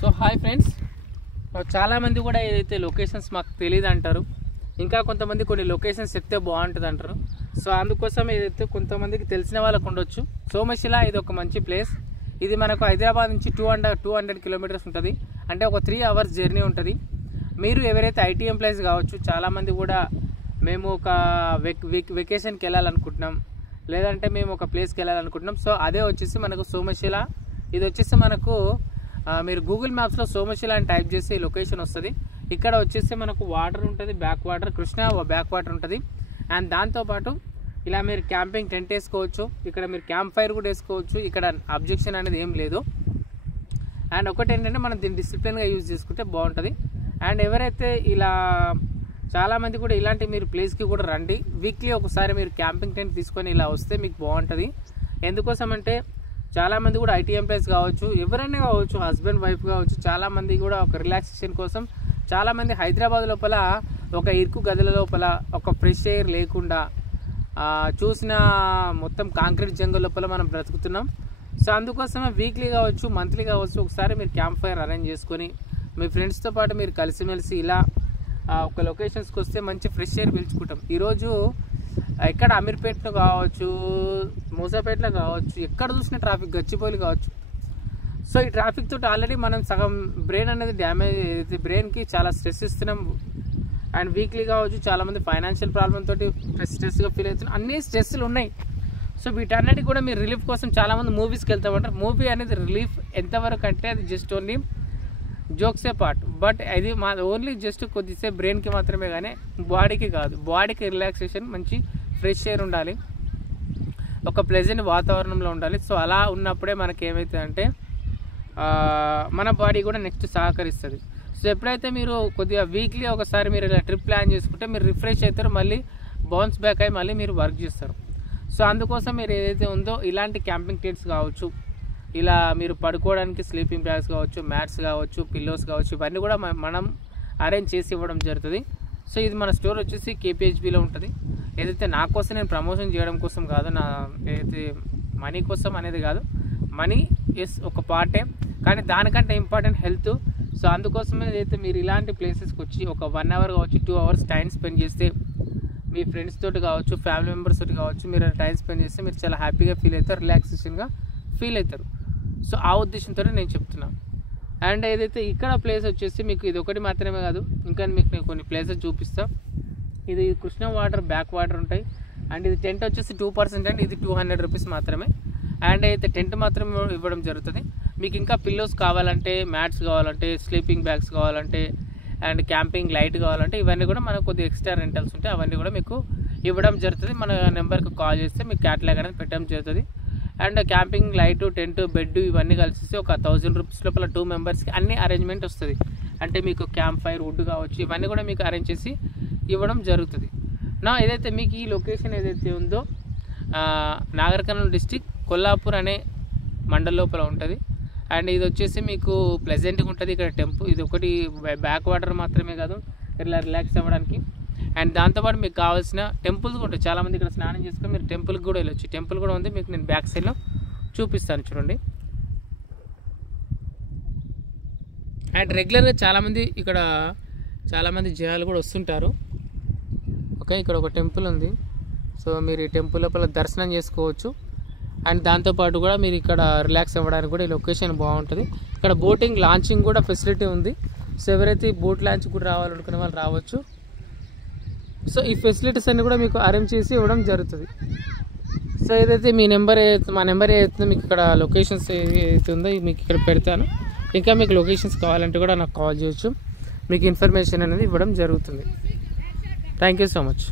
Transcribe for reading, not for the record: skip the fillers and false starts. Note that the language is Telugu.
సో హాయ్ ఫ్రెండ్స్, చాలామంది కూడా ఏదైతే లొకేషన్స్ మాకు తెలియదు అంటారు, ఇంకా కొంతమంది కొన్ని లొకేషన్స్ చెప్తే బాగుంటుంది అంటారు. సో అందుకోసం ఏదైతే కొంతమందికి తెలిసిన వాళ్ళకు ఉండొచ్చు. సోమశిల ఇది ఒక మంచి ప్లేస్. ఇది మనకు హైదరాబాద్ నుంచి 200 కిలోమీటర్స్ ఉంటుంది, అంటే ఒక 3 అవర్స్ జర్నీ ఉంటుంది. మీరు ఎవరైతే ఐటీ ఎంప్లాయీస్ కావచ్చు, చాలామంది కూడా మేము ఒక వెకేషన్కి వెళ్ళాలనుకుంటున్నాం, లేదంటే మేము ఒక ప్లేస్కి వెళ్ళాలనుకుంటున్నాం. సో అదే వచ్చేసి మనకు సోమశిల. ఇది వచ్చేసి మనకు మీరు గూగుల్ మ్యాప్స్లో సోమశిల అని టైప్ చేసి లొకేషన్ వస్తుంది. ఇక్కడ వచ్చేసి మనకు వాటర్ ఉంటుంది, back water, Krishna back water ఉంటుంది. అండ్ దాంతోపాటు ఇలా మీరు క్యాంపింగ్ టెంట్ వేసుకోవచ్చు, ఇక్కడ మీరు క్యాంప్ ఫైర్ కూడా వేసుకోవచ్చు. ఇక్కడ అబ్జెక్షన్ అనేది ఏం లేదు. అండ్ ఒకటి ఏంటంటే మనం దీన్ని డిసిప్లిన్గా యూజ్ చేసుకుంటే బాగుంటుంది. అండ్ ఎవరైతే ఇలా చాలామంది కూడా ఇలాంటి మీరు ప్లేస్కి కూడా రండి. వీక్లీ ఒకసారి మీరు క్యాంపింగ్ టెంట్ తీసుకొని ఇలా వస్తే మీకు బాగుంటుంది. ఎందుకోసం అంటే చాలామంది కూడా ఐటీ ఎంప్లాయీస్ కావచ్చు, ఎవరైనా కావచ్చు, హస్బెండ్ వైఫ్ కావచ్చు, చాలామంది కూడా ఒక రిలాక్సేషన్ కోసం చాలామంది హైదరాబాద్ లోపల ఒక ఇరుకు గదుల లోపల ఒక ఫ్రెష్ ఎయిర్ లేకుండా చూసిన మొత్తం కాంక్రీట్ జంగల్ లోపల మనం బ్రతుకుతున్నాం. సో అందుకోసమే వీక్లీ కావచ్చు, మంత్లీ కావచ్చు, ఒకసారి మీరు క్యాంప్ ఫైర్ అరేంజ్ చేసుకొని మీ ఫ్రెండ్స్తో పాటు మీరు కలిసిమెలిసి ఇలా ఒక లొకేషన్స్కి వస్తే మంచి ఫ్రెష్ ఎయిర్ పీల్చుకుంటాం. ఈరోజు ఎక్కడ అమీర్పేటలో కావచ్చు, మూసాపేటలో కావచ్చు, ఎక్కడ చూసిన ట్రాఫిక్, గచ్చిపోయి కావచ్చు. సో ఈ ట్రాఫిక్ తోటి ఆల్రెడీ మనం సగం బ్రెయిన్ అనేది డ్యామేజ్, బ్రెయిన్కి చాలా స్ట్రెస్ ఇస్తున్నాం. అండ్ వీక్లీ కావచ్చు చాలామంది ఫైనాన్షియల్ ప్రాబ్లమ్ తోటి స్ట్రెస్గా ఫీల్ అవుతున్నారు. అన్ని స్ట్రెస్లు ఉన్నాయి. సో వీటన్నిటి కూడా మీరు రిలీఫ్ కోసం చాలామంది మూవీస్కి వెళ్తామంటారు. మూవీ అనేది రిలీఫ్ ఎంతవరకు అంటే అది జస్ట్ ఓన్లీ జోక్సే పార్ట్. బట్ అది మా ఓన్లీ జస్ట్ కొద్దిసేపు బ్రెయిన్కి మాత్రమే, కానీ బాడీకి కాదు. బాడీకి రిలాక్సేషన్, మంచి ఫ్రెష్ ఎయిర్ ఉండాలి, ఒక ప్లెజెంట్ వాతావరణంలో ఉండాలి. సో అలా ఉన్నప్పుడే మనకి ఏమవుతుందంటే మన బాడీ కూడా నెక్స్ట్ సహకరిస్తుంది. సో ఎప్పుడైతే మీరు కొద్దిగా వీక్లీ ఒకసారి మీరు ఇలా ట్రిప్ ప్లాన్ చేసుకుంటే మీరు రిఫ్రెష్ అవుతారు, మళ్ళీ బౌన్స్ బ్యాక్ అయ్యి మళ్ళీ మీరు వర్క్ చేస్తారు. సో అందుకోసం మీరు ఏదైతే ఉందో ఇలాంటి క్యాంపింగ్ టెంట్స్ కావచ్చు, ఇలా మీరు పడుకోవడానికి స్లీపింగ్ బ్యాగ్స్ కావచ్చు, మ్యాట్స్ కావచ్చు, పిల్లోస్ కావచ్చు, ఇవన్నీ కూడా మనం అరేంజ్ చేసి ఇవ్వడం జరుగుతుంది. సో ఇది మన స్టోర్ వచ్చేసి KPHBలో ఉంటుంది. ఏదైతే నా కోసం నేను ప్రమోషన్ చేయడం కోసం కాదు, నా ఏదైతే మనీ కోసం అనేది కాదు. మనీ ఎస్ ఒక పార్టే, కానీ దానికంటే ఇంపార్టెంట్ హెల్త్. సో అందుకోసమే ఏదైతే మీరు ఇలాంటి ప్లేసెస్కి వచ్చి ఒక 1 అవర్ కావచ్చు, 2 అవర్స్ టైం స్పెండ్ చేస్తే మీ ఫ్రెండ్స్ తోటి కావచ్చు, ఫ్యామిలీ మెంబర్స్ తోటి కావచ్చు, మీరు టైం స్పెండ్ చేస్తే మీరు చాలా హ్యాపీగా ఫీల్ అవుతారు, రిలాక్సేషన్గా ఫీల్ అవుతారు. సో ఆ ఉద్దేశంతో నేను చెప్తున్నాను. అండ్ ఏదైతే ఇక్కడ ప్లేస్ వచ్చేసి మీకు ఇది ఒకటి మాత్రమే కాదు, ఇంకా మీకు నేను కొన్ని ప్లేసెస్ చూపిస్తాను. ఇది కృష్ణా వాటర్, బ్యాక్ వాటర్ ఉంటాయి. అండ్ ఇది టెంట్ వచ్చేసి 2% అండి, ఇది 200 రూపీస్ మాత్రమే. అండ్ అయితే టెంట్ మాత్రమే ఇవ్వడం జరుగుతుంది. మీకు ఇంకా పిల్లోస్ కావాలంటే, మ్యాట్స్ కావాలంటే, స్లీపింగ్ బ్యాగ్స్ కావాలంటే, అండ్ క్యాంపింగ్ లైట్ కావాలంటే ఇవన్నీ కూడా మనకు కొద్దిగా ఎక్స్ట్రా రెంటల్స్ ఉంటాయి, అవన్నీ కూడా మీకు ఇవ్వడం జరుగుతుంది. మన నెంబర్కి కాల్ చేస్తే మీకు క్యాటలాగ్ అనేది పెట్టడం జరుగుతుంది. And camping light, tent, bed ఇవన్నీ కలిసి ఒక 1000 రూపీస్ లోపల 2 మెంబర్స్కి అన్ని అరేంజ్మెంట్ వస్తుంది. అంటే మీకు క్యాంప్ ఫైర్, వుడ్ కావచ్చు, ఇవన్నీ కూడా మీకు అరేంజ్ చేసి ఇవ్వడం జరుగుతుంది. నా ఏదైతే మీకు ఈ లొకేషన్ ఏదైతే ఉందో నాగర్ కర్నూల్ డిస్టిక్ కొల్లాపూర్ అనే మండల్ లోపల ఉంటుంది. అండ్ ఇది వచ్చేసి మీకు ప్లెజెంట్గా ఉంటుంది. ఇక్కడ ఇది ఒకటి బ్యాక్ వాటర్ మాత్రమే కాదు, ఇలా రిలాక్స్ అవ్వడానికి. అండ్ దాంతోపాటు మీకు కావాల్సిన టెంపుల్స్ కూడా ఉంటాయి. చాలామంది ఇక్కడ స్నానం చేసుకొని మీరు టెంపుల్కి కూడా వెళ్ళొచ్చు. టెంపుల్ కూడా ఉంది, మీకు నేను బ్యాక్ సైడ్లో చూపిస్తాను చూడండి. అండ్ రెగ్యులర్గా చాలామంది జనాలు కూడా వస్తుంటారు. ఓకే, ఇక్కడ ఒక టెంపుల్ ఉంది. సో మీరు ఈ టెంపుల్ లోపల దర్శనం చేసుకోవచ్చు. అండ్ దాంతోపాటు కూడా మీరు ఇక్కడ రిలాక్స్ అవ్వడానికి కూడా ఈ లొకేషన్ బాగుంటుంది. ఇక్కడ బోటింగ్, లాంచింగ్ కూడా ఫెసిలిటీ ఉంది. సో ఎవరైతే బోట్ లాంచ్ కూడా రావాలనుకునే వాళ్ళు రావచ్చు. సో ఈ ఫెసిలిటీస్ అన్నీ కూడా మీకు అరేంజ్ చేసి ఇవ్వడం జరుగుతుంది. సో ఏదైతే మా నెంబర్ ఏదైతే మీకు ఇక్కడ లొకేషన్స్ ఏదైతే ఉందో మీకు ఇక్కడ పెడతాను. ఇంకా మీకు లొకేషన్స్ కావాలంటే కూడా నాకు కాల్ చేయొచ్చు, మీకు ఇన్ఫర్మేషన్ అనేది ఇవ్వడం జరుగుతుంది. Thank you so much.